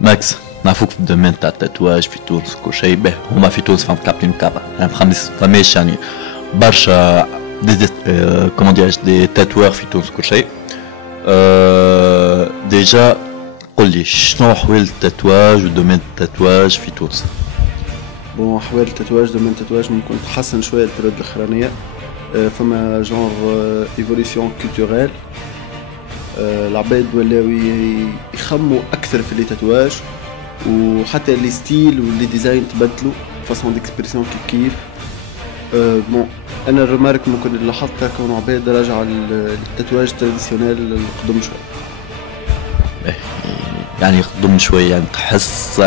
ماكس، نعرفوك في الدومين تاع التاتواج في تونس كل شيء به، هما في تونس فهمت كابلين كابا، يعني فماش يعني برشا كومون دياش دي تاتوار في تونس كل شيء. ديجا قل لي شنو أحوال التاتواج ودومين التاتواج في تونس؟ بون أحوال التاتواج دومين التاتواج ممكن تحسن شوية البريود الأخرانية. فما جونغ ايفوليسيون كولتوريل، العباد ولاو يخموا اكثر في لي تاتواج، وحتى لي ستيل واللي ديزاين تبدلوا فاسون ديكسبرسيون كيف بون انا الرمارك ممكن اللي لاحظتها كون عباد راجع للتاتواج تراديسيونيل القدم شوي. يعني قدم شوي، يعني تحس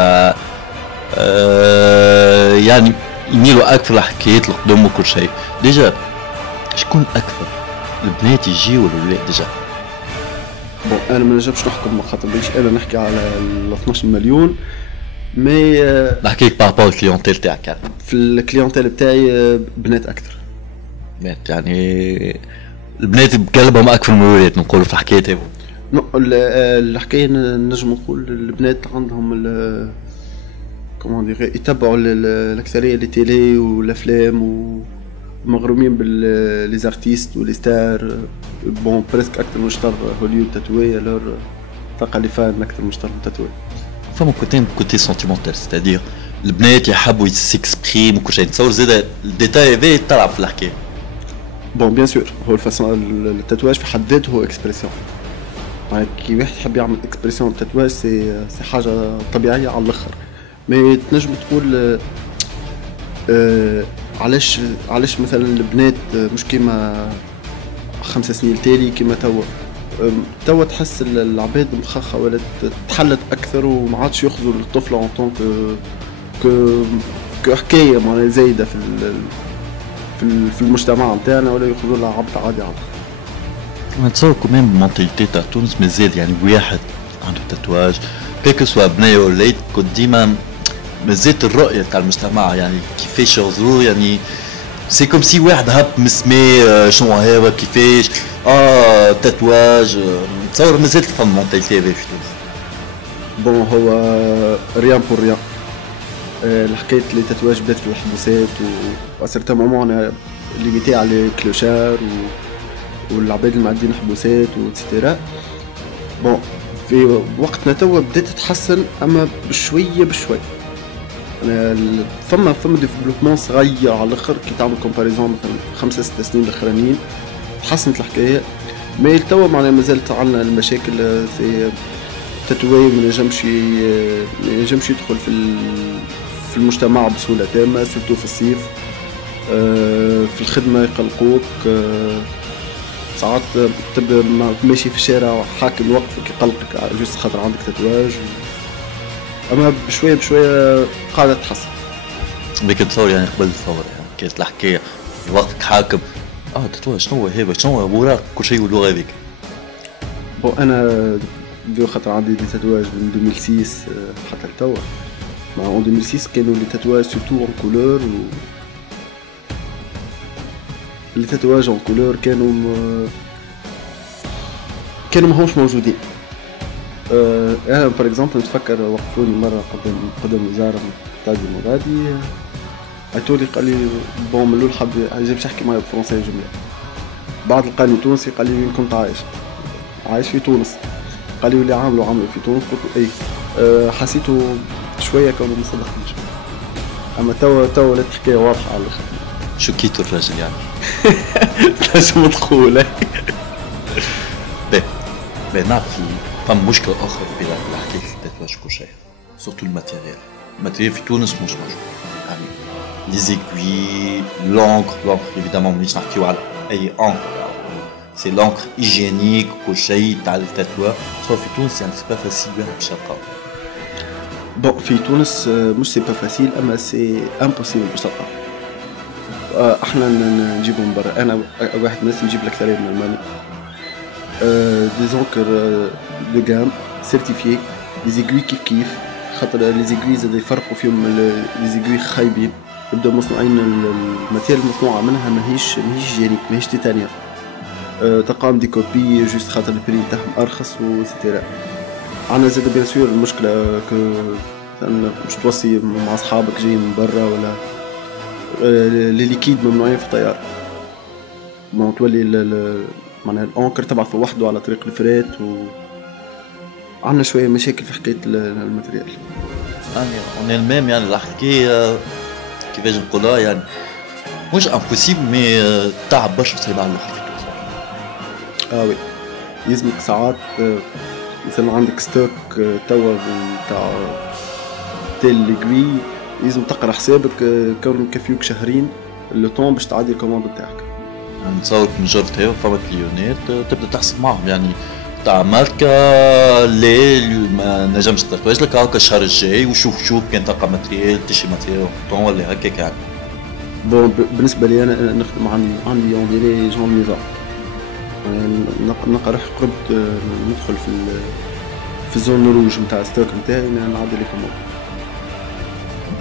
يعني يميلوا اكثر لحكايات القدم وكل شيء. ديجا شكون اكثر البنات يجيو ولا الولاد ديجا؟ بون انا ما نجمش نحكم ما خاطر ليش انا نحكي على ال 12 مليون، مي نحكي لك بارابور الكليونتيل تاعك. يعني في الكليونتيل بتاعي بنات اكثر. بنات يعني البنات بقلبهم اكثر من الولاد نقولوا في الحكايه هذه. نو الحكايه نجم نقول البنات عندهم كومون دير يتبعوا الاكثريه لي تيلي والافلام ومغرومين باللي زارتيست ولي ستار. بون بريسك اكثر من شطر هوليود تاتوي، الور تلقى لي فان اكثر من شطر تاتوي. فما كوتي سونتيمونتال، ستادير البنات يحبوا يسكسبريم وكل شيء. نتصور زاد الديتاي هذا تلعب في الحكايه. بون بيان سور هو الفاسون التاتواج في حد ذاته هو اكسبرسيون. يعني كي واحد يحب يعمل اكسبرسيون التاتواج سي حاجه طبيعيه على الاخر. مي تنجم تقول علاش مثلا البنات مش كيما 5 سنين تالي كيما توا تحس العباد مخخه ولا تحلت اكثر وما عادش ياخذوا الطفله اون طونك كو حكايه معناها زايده في المجتمع نتاعنا، ولا ياخذوا لها عبد عادي عادي. نتصور كمان المونتاليتي تاع تونس مازال يعني واحد عنده تاتواج كيك سوا بنية ولا ولاد كنت ديما مازالت الرؤية تاع المجتمع يعني كيفاش يغزروا. يعني سي كوم سي واحد هب مسماه شنو هذا كيفاش تاتواج. نتصور مازالت فما المونتاليتي هذه في تونس. بون هو ريان بور ريان. الحكاية لي تاتواج بدات في الحبوسات وأسرتها مومون ليميتي على كلوشار والعباد المعدين حبوسات وتستيرا. بون في وقتنا توا بدات تتحسن اما بشويه بشوي. فما ديفلوبمون صغير على الاخر كي تعمل كومباريزون مثلا 5-6 سنين الاخرانيين تحسنت الحكايه. مي توا معناها مازالت عندنا المشاكل في التتوي ما ينجمش يدخل في المجتمع بسهوله تامه، سيرتو في الصيف. في الخدمه يقلقوك ساعات تبدا ماشي في الشارع حاكم يوقفك يقلقك جوست خاطر عندك تاتواج. اما بشويه بشويه قاعده تتحسن. بك تصور يعني قبل الثوره يعني كانت الحكايه وقتك حاكم تاتواج شنو هذا شنو وراك كل شيء واللغه هذيك. بون انا ديو خاطر عندي دي تاتواج من 2006 حتى لتوا. مع 2006 كانوا لي تاتواج سورتو اون كولور لي تاتواج اون كولور كانوا ماهمش موجودين. انا بار اكزومبل نتفكر وقفوني مره قدام وزاره تاع المغادي عيطولي قال لي بون من الاول حاب يجيبش يحكي معايا بالفرنسيه جمله. بعد لقاني تونسي قال لي وين كنت عايش في تونس. قال لي واللي عاملوا في تونس. قلت له اي. حسيته شويه كانوا ما صدقنيش. اما توا لا تحكي واضحه على الاخر. شكيتوا الراجل يعني. تنجم تقول. باهي نعرف فما مشكل اخر بين حكايه التاتواج كل شيء سورتو الماتيريال في تونس مش موجود. يعني لي زيكوي لونكر ايفيدامون مانيش نحكيو على اي انكر سي لونكر هيجينيك كل شيء تاع التاتوا سوا في تونس يعني سي با فاسيل واحد باش يلقاو. بون في تونس مش سي با فاسيل اما سي امبوسيبل باش تلقاو. احنا نجيبو من برا. انا واحد من الناس نجيب الاكثريه من المانيا. دي زونكر دو جام سيرتيفيي دي زيكوي كيف خاطر لي زيكوي زاد يفرقوا فيهم لي زيكوي خايبين، يبداو مصنوعين الماتيريال المصنوعة منها ماهيش جينيك، ماهيش تيتانيوم، تلقاهم دي كوبي جوست خاطر البري تاعهم ارخص وسيتيرا. عندنا زاد بيان سور المشكلة مثلا باش توصي مع اصحابك جايين من برا ولا لي ليكيد ممنوعين في الطيارة، ما تولي معناها الانكر تبعثه وحده على طريق الفرات عندنا شوية مشاكل في حكاية الماتريال. يعني اون الميم يعني الحكاية كيفاش نقولها يعني مش امبوسيبل مي تعب برشا صعيب على الاخر في تونس. وي يلزمك ساعات مثلا عندك ستوك توا تاع تيل ليكوي لازم تقرا حسابك كون كفيوك شهرين لو طون باش تعدي الكوموند نتاعك. نتصور من جرت هي فما كليونات تبدا تحسب معهم يعني تاع ماركة لي ما نجمش تتواجد لك هاكا الشهر الجاي وشوف كان تلقى ماتريال تشري ماتريال طون ولا هكاك يعني. بون بالنسبه لي انا نخدم عندي اون ديري جانفي نلقى روحي قربت ندخل في الزون روج نتاع ستوك نتاعي نعدي لي كوموند.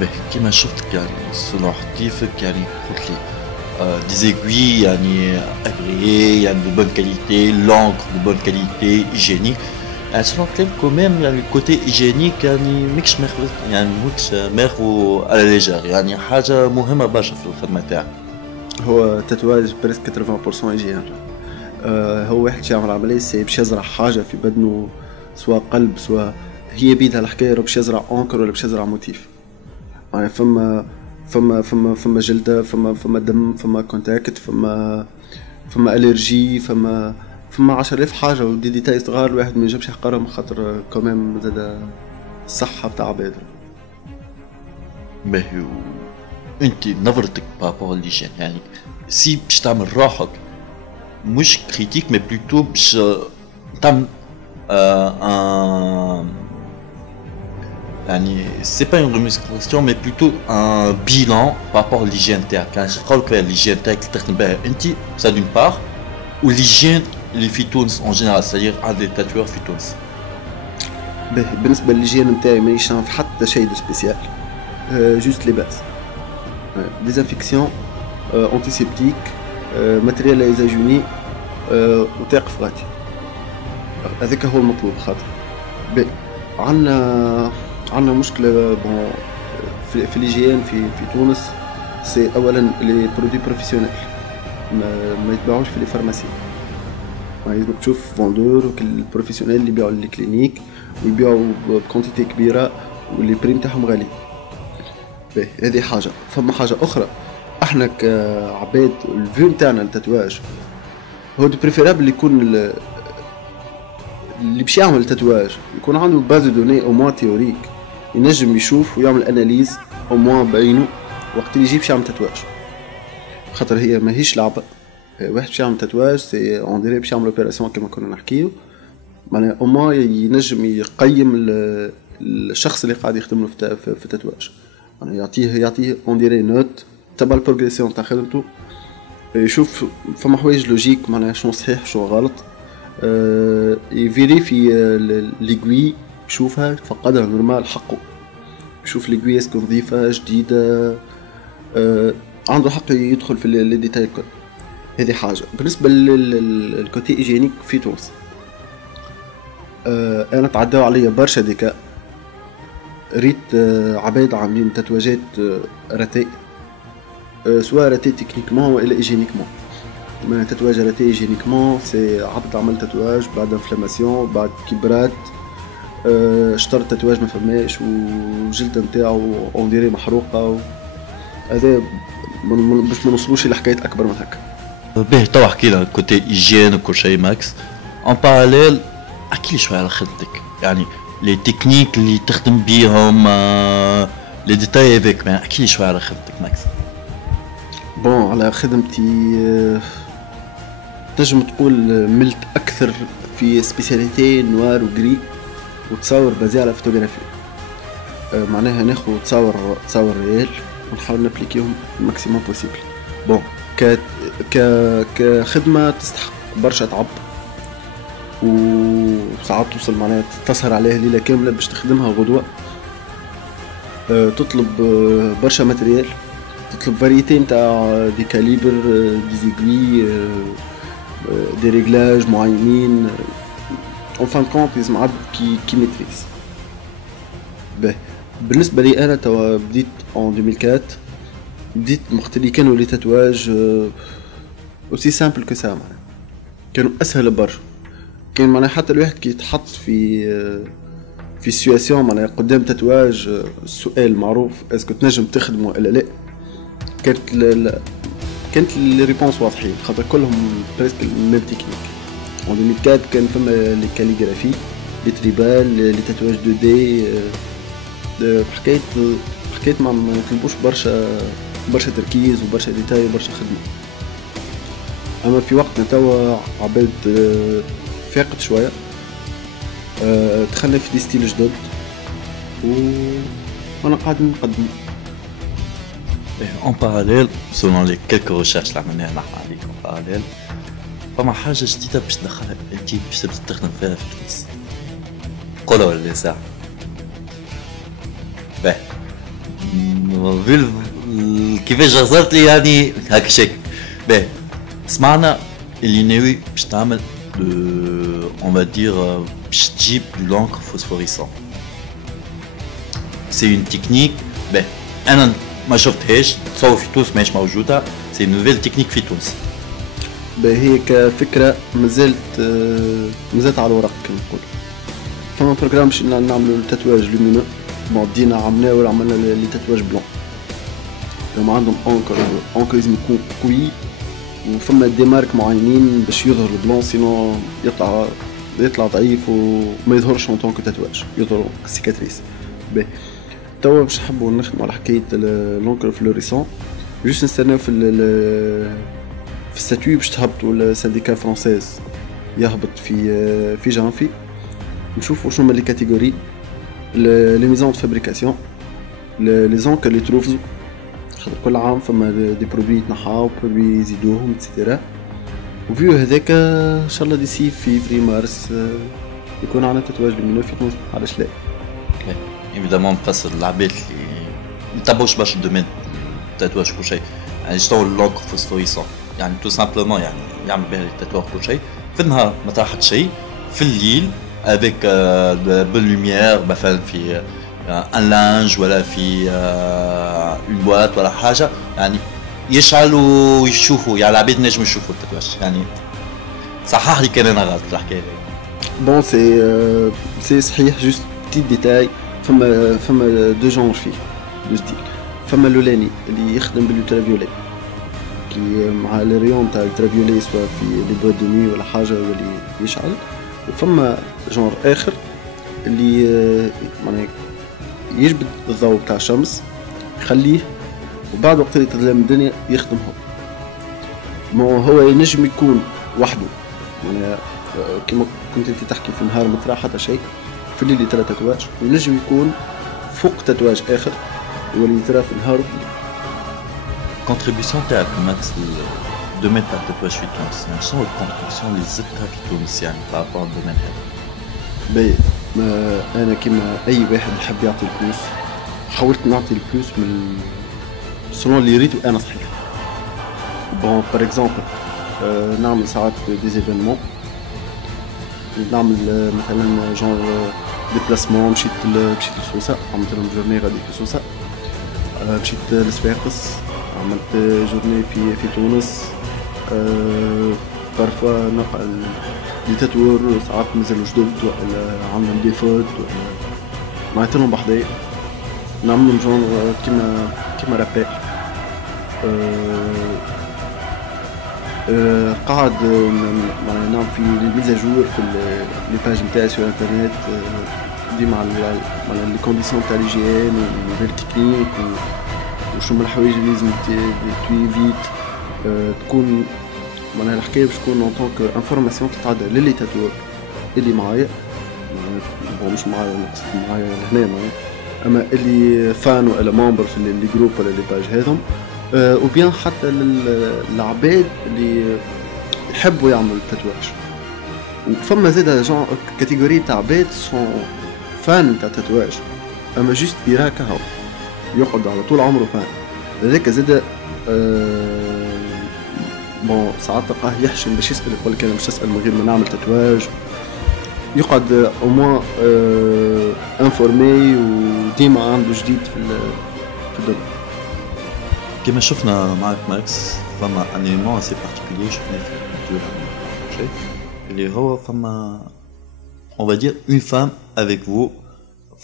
باهي كيما شفتك يعني صنع كيفك يعني قلت لي des aiguilles يعني agréées يعني de bonne qualité, l'encre de bonne qualité, hygiénique. يعني selon كلامك كمان يعني الكوتي hygiénique يعني ماكش ماخذ يعني ماكش ماخذ على ليجار يعني حاجة مهمة برشا في الخدمة تاعك. هو التاتواج بريسك 80% هيجيان. هو واحد شي يعمل عملية سي باش يزرع حاجة في بدنه سواء قلب سواء هي بيدها الحكاية باش يزرع انكر ولا باش يزرع موتيف. يعني فما جلدة فما دم فما كونتاكت فما الرجي فما 10,000 حاجة ودي ديتاي صغار الواحد ما يجبش يحقرهم خاطر كمان زاد الصحة بتاع عباد. باهي انت نظرتك بابور ليجين يعني سي باش تعمل روحك مش كريتيك مي بلوتو باش تعمل يعني c'est pas une remise en question mais plutôt un bilan par rapport à l'hygiène تاعك يعني شنقولك l'hygiène تاعك اللي تخدم بها انت ça d'une part و l'hygiène اللي في تونس en général c'est-à-dire عند التاتوير في تونس. باهي بالنسبة للهيجين نتاعي مانيش نعرف حتى شيء دو سبيسيال جوست لي باز ديزانفيكسيون انتيسيبتيك ماتريال ايزاجوني وتاقف غادي هذاك هو المطلوب خاطر باهي عندنا مشكلة بون في الهيجين في تونس سي اولا لي برودوي بروفيسيونيل ما يتباعوش في لي فارماسي. لازمك تشوف فوندور البروفيسيونيل اللي يبيعوا لي كلينيك ويبيعوا بكونتيتي كبيرة واللي بريم تاعهم غالي. باهي هذه حاجة. فما حاجة أخرى احنا كعباد الفيو نتاعنا للتاتواج هو دو بريفيرابل يكون اللي باش يعمل تاتواج يكون عنده باز دوني او موان تيوريك ينجم يشوف ويعمل اناليز او موان بعينه وقت اللي يجي باش يعمل تاتواج خاطر هي ماهيش لعبه. واحد باش يعمل تاتواج سي اون ديري باش يعمل اوبيراسيون كما كنا نحكيو معناها او موان ينجم يقيم الشخص اللي قاعد يخدم له في التاتواج يعني يعطيه اون ديري نوت تبع البروغريسيون تاع خدمته يشوف فما حوايج لوجيك معناها شنو صحيح شنو غلط يفيريفي ليغوي يشوفها فقدها نورمال حقه يشوف ليغوي اسكو نظيفه جديده عنده حق يدخل في لي ديتاي الكل. هذه حاجه. بالنسبه للكوتي ايجينيك في تونس انا تعداو عليا برشا ديكا ريت عباد عاملين تاتواجات راتي سواء راتي تكنيكمون ولا ايجينيكمون. ما تاتواج راتي ايجينيكمون سي عبد عمل تاتواج بعد انفلاماسيون بعد كبرات اشترى تاتواج ما فماش وجلده نتاعو اون ديري محروقه هذا باش ما نوصلوش لحكايه اكبر من هكا. باهي توا حكينا كوتي ايجين وكل شيء ماكس اون باراليل احكي لي شويه على خدمتك يعني لي تكنيك اللي تخدم بيهم لي ديتاي افيك احكي لي شويه على خدمتك ماكس. بون على خدمتي تنجم تقول ملت اكثر في سبيسياليتي نوار وغري وتصور بازي على فوتوغرافي معناها ناخذ تصور ريال ونحاول نابليكيهم الماكسيموم بوسيبل. بون كخدمه تستحق برشا تعب وساعات توصل معناها تسهر عليها ليله كامله باش تخدمها غدوه تطلب برشا ماتريال، تطلب فاريتي نتاع دي كاليبر، دي زيغوي، دي ريغلاج معينين. اون فان كونت لازم عبد كي ميتريز. باهي بالنسبة لي أنا توا بديت en 2004، بديت وقت اللي كانوا لي تاتواج اوسي سامبل كو سا، معناها كانوا أسهل برشا. كان معناها حتى الواحد كي يتحط في سياسيون معناها قدام تاتواج، السؤال معروف اسكو تنجم تخدمه ولا لا، كانت لي ريبونس واضحين خاطر كلهم بريسك الميم تكنيك. en 2004 كان فما لي كاليغرافي، لي تريبال، لي تاتواج 2 دي. حكاية ما نطلبوش برشا تركيز وبرشا ديتاي وبرشا خدمة. اما في وقتنا توا عباد فاقد شوية، دخلنا في دي ستيل جدد وانا قاعد نقدم. En parallèle, selon les quelques recherches اللي عملناها نحن عليك en parallèle، فما حاجة جديدة باش تدخلها انتي باش تبدا تخدم فيها في تونس. قولها ولا ساعة؟ باهي كيفاش غزرت لي يعني هاك شكل. باهي سمعنا اللي ناوي باش تعمل on va dire باش تجيب l'encre phosphorescente. C'est une technique باهي انا ما شفتهاش، تصور في تونس ماهيش موجودة، c'est une nouvelle technique في تونس. باهي هي كفكرة مازالت على الورق كما نقول. فما بروجرام باش نعملوا التاتواج لومينو، بون دينا عملناه ولا عملنا لي تاتواج بلون. هما عندهم اونكر لازم يكون قوي، وفما دي مارك معينين باش يظهر البلون، سينو يطلع ضعيف وما يظهرش اون طونك تاتواج، يظهر سيكاتريس. باهي توا باش نحبوا نخدموا على حكاية لونكر فلوريسون، جوست نستناو في الستاتيو باش تهبطوا السانديكا فرونسيز يهبط في جانفي، نشوفوا شنو هما لي كاتيجوري، لي ميزون دو فابريكاسيون، لي زونك اللي تروفزو، خاطر كل عام فما دي برودوي يتنحاو برودوي يزيدوهم اتسيتيرا. وفيو هذاك ان شاء الله ديسي في مارس يكون عندنا تاتواج لومينو في تونس، علاش لا. ايفيدامون نفسر العباد اللي متابعوش برشا الدومين التاتواج كل شيء، يعني شنو اللونك فوسفوريسون، يعني تو سامبلومون يعني يعمل بها التاتواج كل شيء في النهار ما تحط شيء، في الليل افيك باللوميير مثلا في ان لانج ولا في اون بواط ولا حاجه، يعني يشعلوا ويشوفوا، يعني العباد نجموا يشوفوا التاتواج. يعني صحح لي كان انا غلط في الحكايه. بون سي صحيح، جوست بتيت ديتاي، فما دو جونر فيه دو ستيل. فما لولاني اللي يخدم بالالترافيولي كي مع لي ريون تاع الالترافيولي، سواء في لي بواد دو نوي ولا حاجه واللي يشعل. وفما جونر اخر اللي معناها يجبد الضوء بتاع الشمس يخليه، وبعد وقت اللي تظلم الدنيا يخدم هو ينجم يكون وحده، يعني كما كنت انت تحكي في النهار ما ترى حتى شيء، في الليل ترى تاتواج، وينجم يكون فوق تاتواج اخر واللي ترى في النهار. كونتريبيسيون تاعك ماكس الدومين تاع التاتواج في تونس، يعني شنو الكونتريبيسيون اللي زدتها في تونس يعني بارابور الدومين هذا؟ باهي انا كيما اي واحد يحب يعطي البلوس، حاولت نعطي البلوس من سلون اللي ريتو انا صحيح. بون بار اكزومبل نعمل ساعات دي زيفينمون، نعمل مثلا جونر ديبلاسمون، مشيت لسوسة، عملت لهم جورني غادي في سوسة، مشيت لصفاقس، عملت جورني في تونس، بارفوا نقع دي تاتور، ساعات مازالوا جدد ولا عندهم دي فوت نعيط لهم بحذايا، نعملهم جونر كيما رابي. قاعد نعمل في الميزاجور في لي باج نتاعي سو انترنت، ديما على لي كونديسيون تاع لي جي ان ولي تكنيك وشنو من الحوايج اللي لازم تويفيت تكون معناها الحكايه باش تكون اون طونك انفورماسيون تتعدى للي تاتور اللي معايا، مش معايا نقصد معايا هنا معايا، اما اللي فان ولا ممبر في لي جروب ولا لي باج هذم، وبيان حتى للعباد اللي يحبوا يعملوا التاتواج. وفما زاده جون كاتيجوري تاع عباد سون فان تاع التاتواج، اما جوست يراك هاو يقعد على طول عمره فان. لذلك زاد بون ساعات تلقاه يحشم باش يسأل، يقول لك انا مش تسأل من غير ما نعمل تاتواج، يقعد او موان انفورمي وديما عنده جديد في الدنيا. كما شفنا معك ماكس فما ان ايليمون اسي بارتيكولي شفناه في الفيديو شيء اللي هو فما on va dire une femme avec vous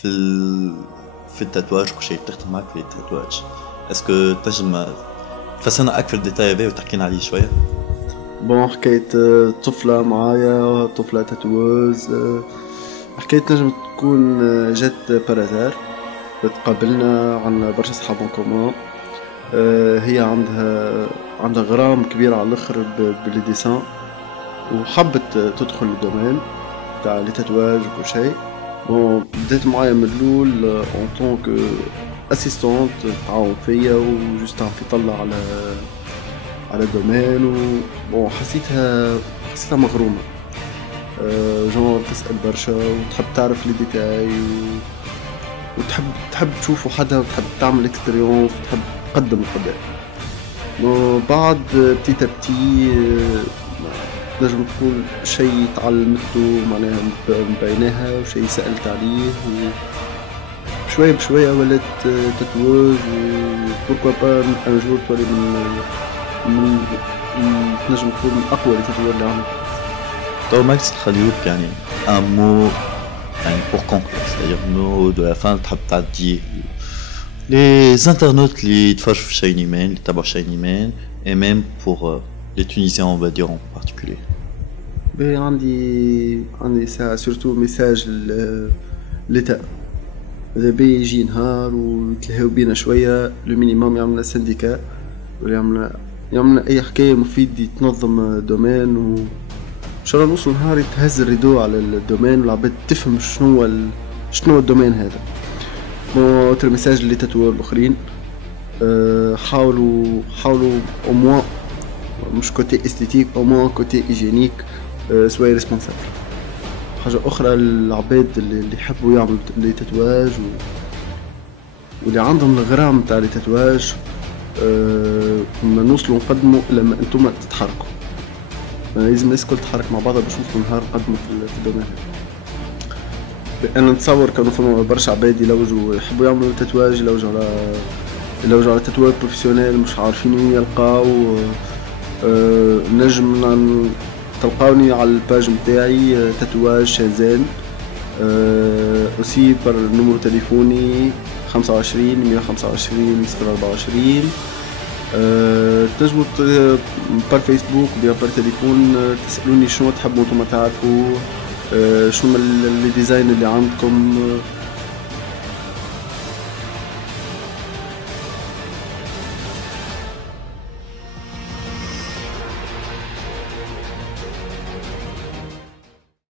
في التاتواج كل شيء تخدم معك في التاتواج. اسكو تنجم تفسرنا اكثر ديتاي هذا وتحكينا عليه شويه؟ بون حكاية طفلة معايا، طفلة تاتووز، حكاية نجم تكون جات بارازار، تقابلنا عنا برشا صحاب كومون. هي عندها غرام كبير على الاخر بالديسان، وحبت تدخل الدومين تاع لي تاتواج وكل شيء. بون بدات معايا من الاول اون طونك اسيستونت تعاون فيا وجوست عم يطلع على الدومين، و حسيتها مغرومه. جون تسال برشا وتحب تعرف لي ديتاي وتحب تشوف وحدها وتحب تعمل اكسبيريونس وتحب تقدم القدام. بعد بتيتا بتي نجم تقول شيء تعلمته معناها مبيناها وشيء سألت عليه، وشوية بشوية ولات تتوج، وبوركوا با ان جور تولي من نجم تكون من أقوى التتوج اللي عملت. تو ماكس خليوك يعني un mot يعني pour conclure, c'est-à-dire mot de la fin تحب تعديه les internautes اللي يتفرجوا في شايني مان، اللي يتابعوا شايني مان، et même pour les Tunisiens on va dire en particulier. عندي ساعة سورتو ميساج للإيتا، إذا بي يجي نهار ويتلهاو بينا شوية لو مينيموم يعملنا سنديكا ولا يعملنا أي حكاية مفيد يتنظم دومين، و إن شاء الله نوصل نهار يتهز الريدو على الدومين والعباد تفهم شنو الدومين هذا. موتر ميساج اللي تتوى الآخرين، حاولوا au moins مش كوتي استيتيك au moins كوتي إيجينيك، سواء ريسبونسابل. حاجة أخرى العباد اللي يحبوا يعملوا لي تاتواج واللي عندهم الغرام تاع لي تاتواج، ما نوصلوا نقدموا لما أنتم تتحركوا. لازم الناس كل تتحرك مع بعضها باش نوصلوا نهار نقدموا في الدومين. أنا نتصور كانوا فما برشا عباد يلوجوا يحبوا يعملوا تاتواج، يلوجوا على تاتواج بروفيسيونيل مش عارفين وين يلقاو. نجم تلقاوني على الباج متاعي تاتواج شازان، aussi par نمرو تليفوني 25 125 024. تنجموا بار فيسبوك وبيا بار تليفون تسألوني شنو تحبوا انتم تعرفوا، شنو اللي ديزاين اللي عندكم.